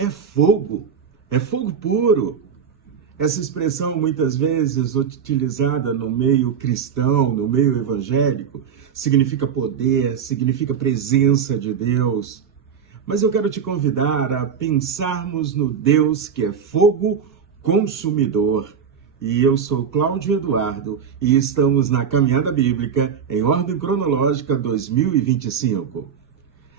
é fogo puro. Essa expressão, muitas vezes utilizada no meio cristão, no meio evangélico, significa poder, significa presença de Deus. Mas eu quero te convidar a pensarmos no Deus que é fogo consumidor. E eu sou Cláudio Eduardo e estamos na Caminhada Bíblica em Ordem Cronológica 2025.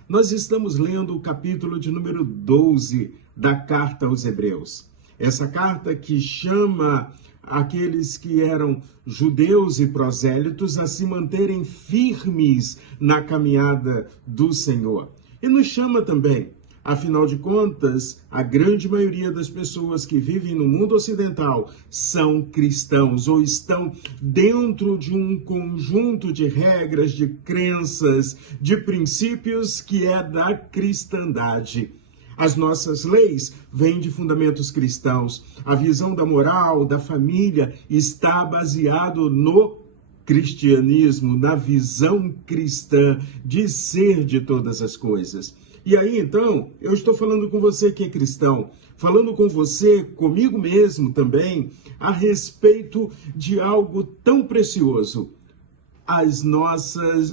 Nós estamos lendo o capítulo de número 12 da Carta aos Hebreus. Essa carta que chama aqueles que eram judeus e prosélitos a se manterem firmes na caminhada do Senhor. E nos chama também, afinal de contas, a grande maioria das pessoas que vivem no mundo ocidental são cristãos ou estão dentro de um conjunto de regras, de crenças, de princípios que é da cristandade. As nossas leis vêm de fundamentos cristãos. A visão da moral, da família, está baseado no cristianismo, na visão cristã de ser de todas as coisas. E aí, então, eu estou falando com você que é cristão, falando com você, comigo mesmo também, a respeito de algo tão precioso.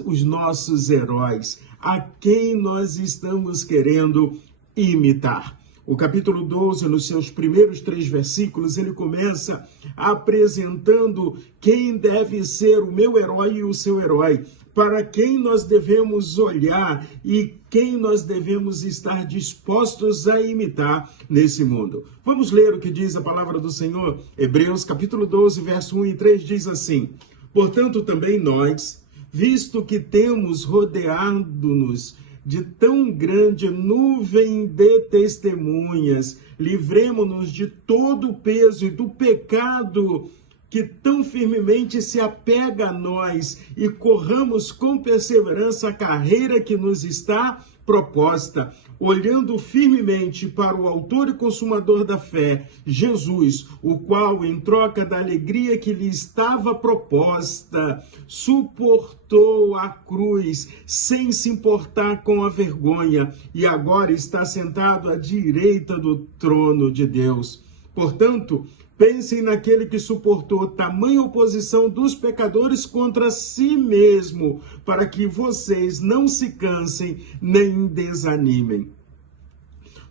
Os nossos heróis, a quem nós estamos querendo imitar. O capítulo 12, nos seus primeiros 3 versículos, ele começa apresentando quem deve ser o meu herói e o seu herói, para quem nós devemos olhar e quem nós devemos estar dispostos a imitar nesse mundo. Vamos ler o que diz a palavra do Senhor. Hebreus capítulo 12, verso 1 e 3 diz assim: portanto também nós, visto que temos rodeado-nos de tão grande nuvem de testemunhas, livremo-nos de todo o peso e do pecado que tão firmemente se apega a nós e corramos com perseverança a carreira que nos está proposta, olhando firmemente para o autor e consumador da fé, Jesus, o qual, em troca da alegria que lhe estava proposta, suportou a cruz sem se importar com a vergonha e agora está sentado à direita do trono de Deus. Portanto, pensem naquele que suportou tamanha oposição dos pecadores contra si mesmo, para que vocês não se cansem nem desanimem.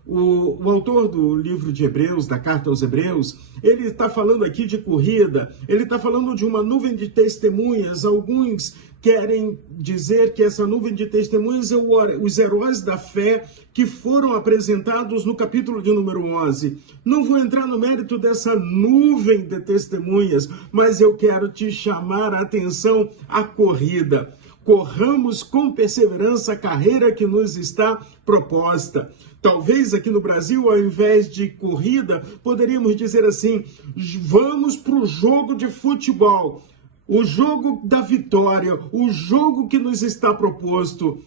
O autor do livro de Hebreus, da Carta aos Hebreus, ele está falando aqui de corrida, ele está falando de uma nuvem de testemunhas. Alguns querem dizer que essa nuvem de testemunhas é os heróis da fé que foram apresentados no capítulo de número 11. Não vou entrar no mérito dessa nuvem de testemunhas, mas eu quero te chamar a atenção à corrida. Corramos com perseverança a carreira que nos está proposta. Talvez aqui no Brasil, ao invés de corrida, poderíamos dizer assim: vamos para o jogo de futebol, o jogo da vitória, o jogo que nos está proposto.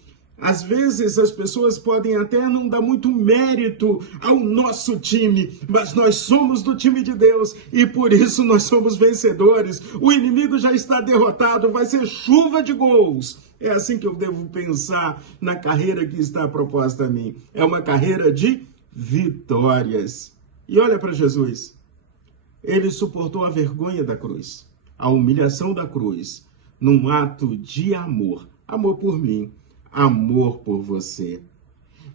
Às vezes as pessoas podem até não dar muito mérito ao nosso time, mas nós somos do time de Deus e por isso nós somos vencedores. O inimigo já está derrotado, vai ser chuva de gols. É assim que eu devo pensar na carreira que está proposta a mim. É uma carreira de vitórias. E olha para Jesus. Ele suportou a vergonha da cruz, a humilhação da cruz, num ato de amor. Amor por mim. Amor por você.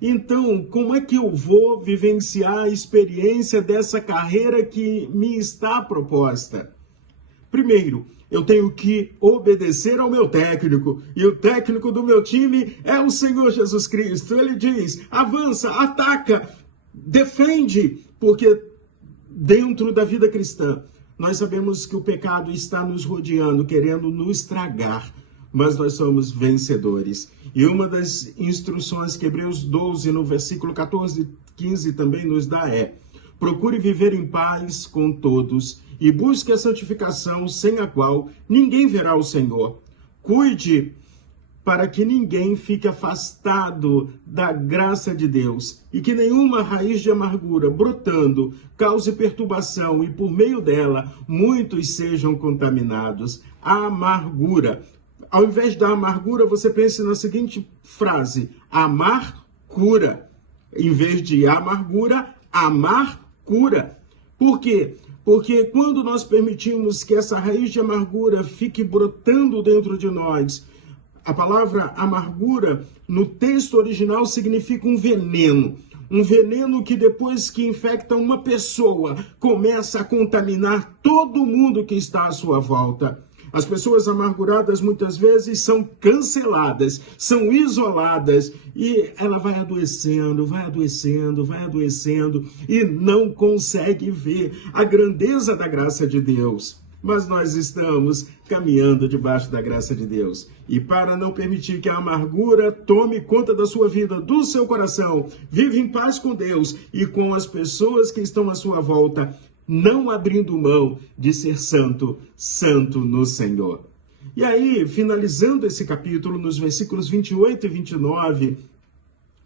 Então, como é que eu vou vivenciar a experiência dessa carreira que me está proposta? Primeiro, eu tenho que obedecer ao meu técnico. E o técnico do meu time é o Senhor Jesus Cristo. Ele diz: avança, ataca, defende. Porque dentro da vida cristã, nós sabemos que o pecado está nos rodeando, querendo nos estragar. Mas nós somos vencedores. E uma das instruções que Hebreus 12, no versículo 14 e 15 também nos dá é: procure viver em paz com todos e busque a santificação, sem a qual ninguém verá o Senhor. Cuide para que ninguém fique afastado da graça de Deus e que nenhuma raiz de amargura brotando cause perturbação e por meio dela muitos sejam contaminados. A amargura. Ao invés da amargura, você pense na seguinte frase: amar cura. Em vez de amargura, amar cura. Por quê? Porque quando nós permitimos que essa raiz de amargura fique brotando dentro de nós, a palavra amargura no texto original significa um veneno. Um veneno que depois que infecta uma pessoa, começa a contaminar todo mundo que está à sua volta. As pessoas amarguradas muitas vezes são canceladas, são isoladas e ela vai adoecendo, vai adoecendo, vai adoecendo e não consegue ver a grandeza da graça de Deus. Mas nós estamos caminhando debaixo da graça de Deus. E para não permitir que a amargura tome conta da sua vida, do seu coração, vive em paz com Deus e com as pessoas que estão à sua volta, não abrindo mão de ser santo, santo no Senhor. E aí, finalizando esse capítulo, nos versículos 28 e 29,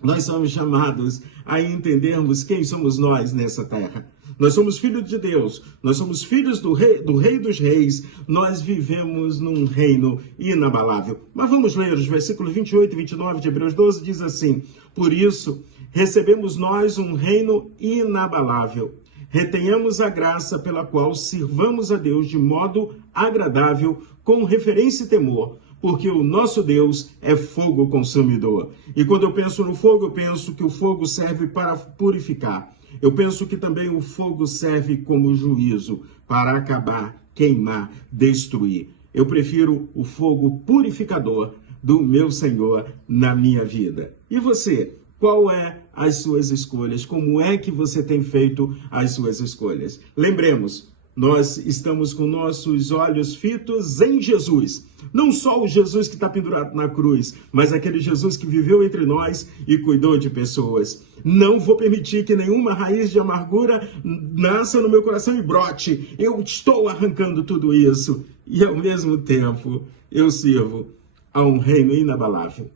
nós somos chamados a entendermos quem somos nós nessa terra. Nós somos filhos de Deus, nós somos filhos do Rei dos Reis, nós vivemos num reino inabalável. Mas vamos ler os versículos 28 e 29 de Hebreus 12, diz assim: por isso, recebemos nós um reino inabalável. Retenhamos a graça pela qual sirvamos a Deus de modo agradável, com referência e temor, porque o nosso Deus é fogo consumidor. E quando eu penso no fogo, eu penso que o fogo serve para purificar. Eu penso que também o fogo serve como juízo, para acabar, queimar, destruir. Eu prefiro o fogo purificador do meu Senhor na minha vida. E você? Qual é as suas escolhas? Como é que você tem feito as suas escolhas? Lembremos, nós estamos com nossos olhos fitos em Jesus. Não só o Jesus que está pendurado na cruz, mas aquele Jesus que viveu entre nós e cuidou de pessoas. Não vou permitir que nenhuma raiz de amargura nasça no meu coração e brote. Eu estou arrancando tudo isso. E ao mesmo tempo, eu sirvo a um reino inabalável,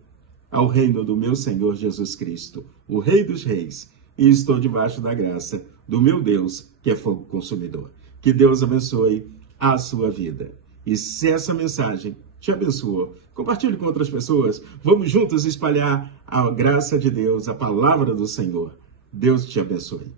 ao reino do meu Senhor Jesus Cristo, o Rei dos Reis. E estou debaixo da graça do meu Deus, que é fogo consumidor. Que Deus abençoe a sua vida. E se essa mensagem te abençoou, compartilhe com outras pessoas. Vamos juntos espalhar a graça de Deus, a palavra do Senhor. Deus te abençoe.